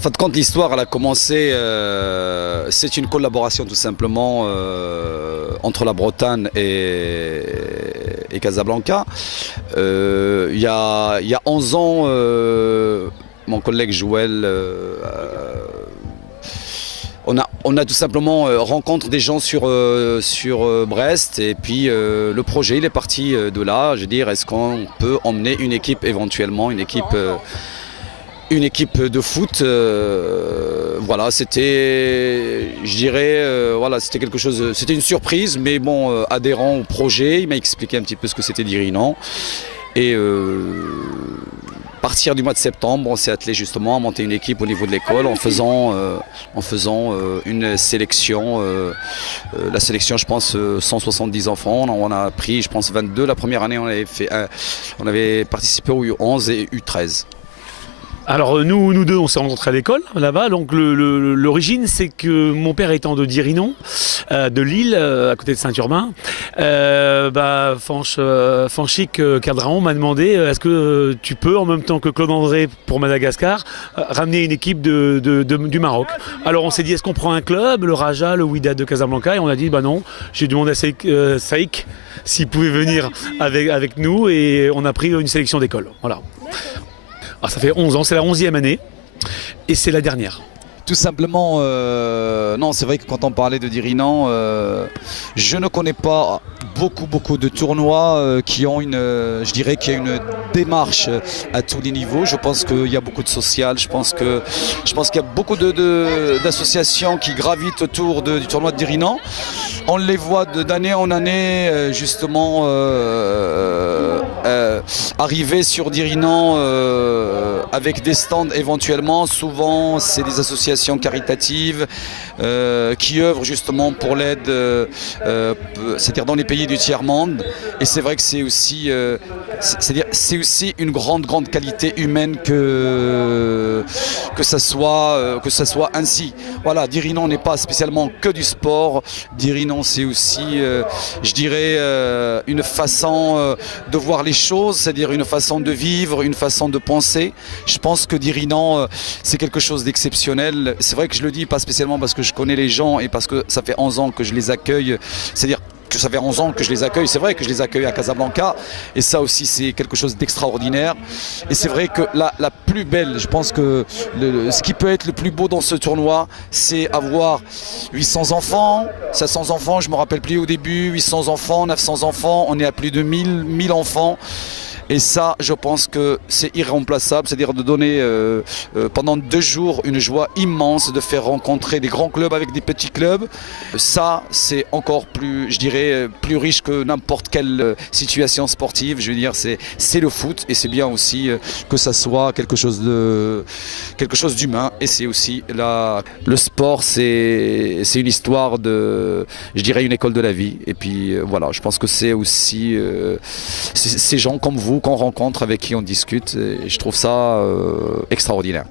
fin de compte, l'histoire elle a commencé, c'est une collaboration tout simplement entre la Bretagne et Casablanca. Il y a 11 ans, mon collègue Joël, on a tout simplement rencontré des gens sur Brest et puis le projet il est parti de là. Je veux dire, est-ce qu'on peut emmener une équipe éventuellement, une équipe de foot, voilà, c'était, je dirais, voilà, c'était quelque chose, c'était une surprise, mais bon, adhérent au projet, il m'a expliqué un petit peu ce que c'était Dirinan. Et à partir du mois de septembre, on s'est attelé justement à monter une équipe au niveau de l'école en faisant une sélection. La sélection, je pense, 170 enfants. On a pris, je pense, 22. La première année, on avait participé au U11 et U13. Alors nous deux, on s'est rencontrés à l'école là-bas. Donc l'origine, c'est que mon père étant de Dirinon, de Lille, à côté de Saint-Urbain, Fanchik Cadraon m'a demandé est-ce que tu peux, en même temps que Claude André pour Madagascar, ramener une équipe du Maroc. Alors on s'est dit est-ce qu'on prend un club, le Raja, le Wydad de Casablanca, et on a dit bah non. J'ai demandé à Saïk s'il pouvait venir avec nous, et on a pris une sélection d'école. Voilà. Alors ça fait 11 ans, c'est la 11e année et c'est la dernière. Tout simplement, non, c'est vrai que quand on parlait de Dirinan, je ne connais pas beaucoup de tournois qui ont je dirais qu'il y a une démarche à tous les niveaux. Je pense qu'il y a beaucoup de social, je pense qu'il y a beaucoup d'associations qui gravitent autour du tournoi de Dirinan. On les voit d'année en année justement arriver sur Dirinan avec des stands éventuellement. Souvent c'est des associations caritatives qui œuvrent justement pour l'aide, c'est-à-dire dans les pays du tiers-monde. Et c'est vrai que c'est aussi, c'est aussi une grande qualité humaine que ça soit ainsi. Voilà, Dirinan n'est pas spécialement que du sport. Dirinan, c'est aussi, je dirais, une façon de voir les choses, c'est-à-dire une façon de vivre, une façon de penser. Je pense que Dirinan, c'est quelque chose d'exceptionnel. C'est vrai que je le dis pas spécialement parce que je connais les gens et parce que ça fait 11 ans que je les accueille. C'est-à-dire que ça fait 11 ans que je les accueille. C'est vrai que je les accueille à Casablanca et ça aussi c'est quelque chose d'extraordinaire. Et c'est vrai que la plus belle, je pense que ce qui peut être le plus beau dans ce tournoi, c'est avoir 800 enfants, 500 enfants, je ne me rappelle plus au début, 800 enfants, 900 enfants, on est à plus de 1000 enfants. Et ça, je pense que c'est irremplaçable, c'est-à-dire de donner pendant 2 jours une joie immense, de faire rencontrer des grands clubs avec des petits clubs. Ça, c'est encore plus, je dirais, plus riche que n'importe quelle situation sportive. Je veux dire, c'est le foot et c'est bien aussi que ça soit quelque chose d'humain. Et c'est aussi le sport, c'est une histoire de, je dirais, une école de la vie. Et puis voilà, je pense que c'est aussi ces gens comme vous qu'on rencontre, avec qui on discute, et je trouve ça extraordinaire.